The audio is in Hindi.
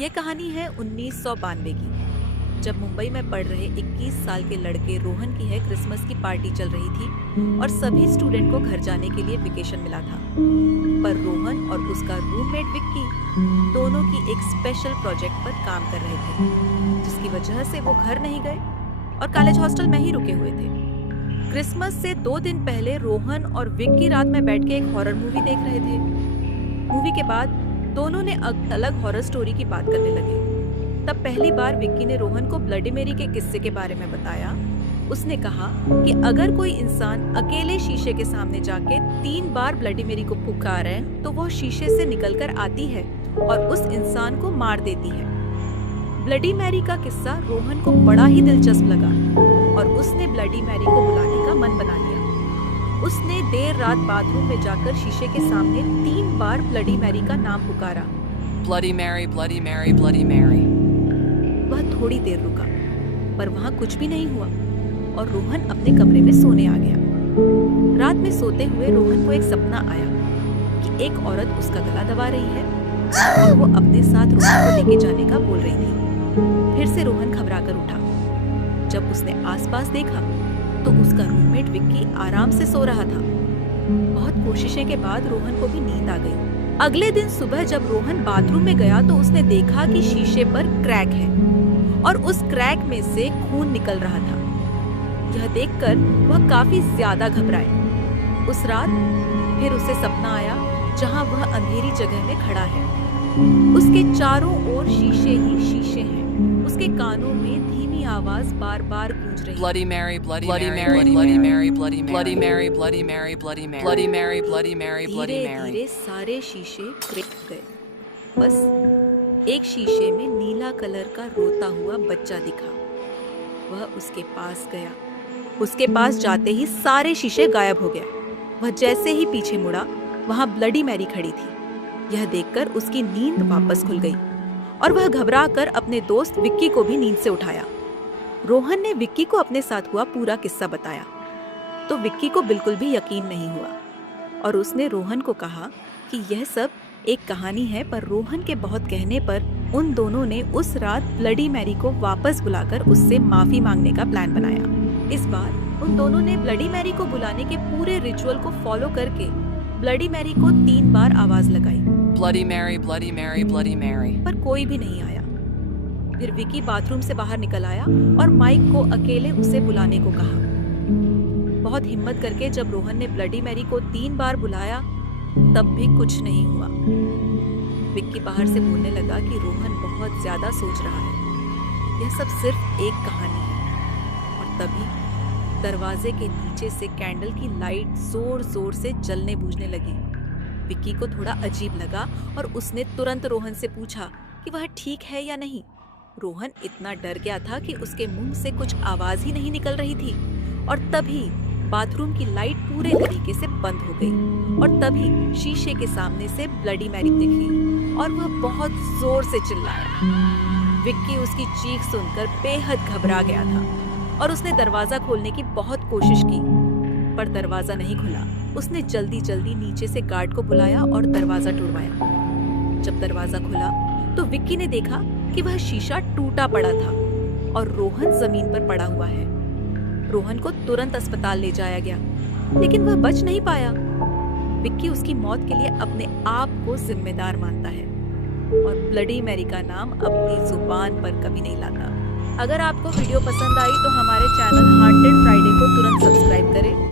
ये कहानी है 1992 की, जब मुंबई में पढ़ रहे 21 साल के लड़के रोहन की है क्रिसमस की पार्टी चल रही थी और सभी स्टूडेंट को घर जाने के लिए वेकेशन मिला था। पर रोहन और उसका रूममेट विक्की दोनों की एक स्पेशल प्रोजेक्ट पर काम कर रहे थे, जिसकी वजह से वो घर नहीं गए और कॉलेज हॉस्टल में ही रुके हुए थे। क्रिसमस से 2 दिन पहले रोहन और विक्की रात में बैठ के एक हॉरर मूवी देख रहे थे। मूवी के बाद दोनों ने अलग हॉरर स्टोरी की बात करने लगे। तब पहली बार विक्की ने रोहन को ब्लडी मेरी के किस्से के बारे में बताया। उसने कहा कि अगर कोई इंसान अकेले शीशे के सामने जाके 3 बार ब्लडी मेरी को पुकारे तो वो शीशे से निकलकर आती है और उस इंसान को मार देती है। ब्लडी मैरी का किस्सा रोहन को बड़ा ही दिलचस्प लगा और उसने ब्लडी मैरी को बुलाने का मन बना लिया। उसने देर रात बाथरूम में जाकर शीशे के सामने 3 बार ब्लडी मैरी का नाम पुकारा। Bloody Mary, Bloody Mary, Bloody Mary. वह थोड़ी देर रुका, पर वहाँ कुछ भी नहीं हुआ और रोहन अपने कमरे में सोने आ गया। रात में सोते हुए रोहन को एक सपना आया कि एक औरत उसका गला दबा रही है और वो अपने साथ रोहन को लेके जाने का बोल रही थी। फिर से रोहन घबराकर उठा। जब उसने आसपास देखा तो उसका रूममेट विक्की आराम से सो रहा था। बहुत कोशिशें के बाद रोहन को भी नींद आ गई। अगले दिन सुबह जब रोहन बाथरूम में गया तो उसने देखा कि शीशे पर क्रैक है और उस क्रैक में से खून निकल रहा था। यह देखकर वह काफी ज्यादा घबराए। उस रात फिर उसे सपना आया जहां वह अंधेरी जगह में खड़ा है। उसके चारों ओर शीशे ही शीशे हैं। उसके कानों में धीमी आवाज बार-बार गूंज रही है। Bloody Mary, Bloody Mary, Bloody Mary, Bloody Mary, Bloody Mary, Bloody Mary, Bloody Mary, Bloody Mary, Bloody Mary, Bloody Mary. धीरे-धीरे सारे शीशे क्रैक गए। बस एक शीशे में नीला कलर का रोता हुआ बच्चा दिखा। वह उसके पास गया। उसके पास जाते ही सारे शीशे गायब हो गए। वह जैसे ही पीछे मुड़ा, वहां ब्लडी मैरी खड़ी थी। यह देखकर उसकी नींद वापस खुल गई और वह घबराकर अपने दोस्त विक्की को भी नींद से उठाया। रोहन ने विक्की को अपने साथ हुआ पूरा किस्सा बताया तो विक्की को बिल्कुल भी यकीन नहीं हुआ और उसने रोहन को कहा कि यह सब एक कहानी है। पर रोहन के बहुत कहने पर उन दोनों ने उस रात ब्लडी मैरी को वापस बुलाकर उससे माफी मांगने का प्लान बनाया। इस बार उन दोनों ने ब्लडी मैरी को बुलाने के पूरे रिचुअल को फॉलो करके ब्लडी मैरी को 3 बार आवाज लगाई। Bloody Mary, Bloody Mary, Bloody Mary. पर कोई भी नहीं आया। फिर विक्की बाथरूम से बाहर निकल आया और माइक को अकेले उसे बुलाने को कहा। बहुत हिम्मत करके जब रोहन ने ब्लडी मैरी को 3 बार बुलाया तब भी कुछ नहीं हुआ। विक्की बाहर से बोलने लगा कि रोहन बहुत ज्यादा सोच रहा है, यह सब सिर्फ एक कहानी है। और तभी दरवाजे के नीचे से कैंडल की लाइट जोर जोर से जलने बुझने लगी। विक्की को थोड़ा अजीब लगा और उसने तुरंत रोहन से पूछा कि वह ठीक है या नहीं। रोहन इतना डर गया था कि उसके मुंह से कुछ आवाज ही नहीं निकल रही थी। और तभी बाथरूम की लाइट पूरे तरीके से बंद हो गई और तभी शीशे के सामने से ब्लडी मैरी दिखी और वह बहुत जोर से चिल्लाया। विक्की उसकी चीख सुनकर बेहद घबरा गया था और उसने दरवाजा खोलने की बहुत कोशिश की, पर दरवाजा नहीं खुला। उसने जल्दी जल्दी नीचे से गार्ड को बुलाया और दरवाजा टुरवाया। जब दरवाजा खुला तो विक्की ने देखा कि वह शीशा टूटा पड़ा था और रोहन जमीन पर पड़ा हुआ है। रोहन को तुरंत अस्पताल ले जाया गया, लेकिन वह बच नहीं पाया। विक्की उसकी मौत के लिए अपने आप को जिम्मेदार मानता है और ब्लडी मैरी का नाम अपनी जुबान पर कभी नहीं लाता। अगर आपको वीडियो पसंद आई तो हमारे चैनल हांटेड फ्राइडे को तुरंत सब्सक्राइब करें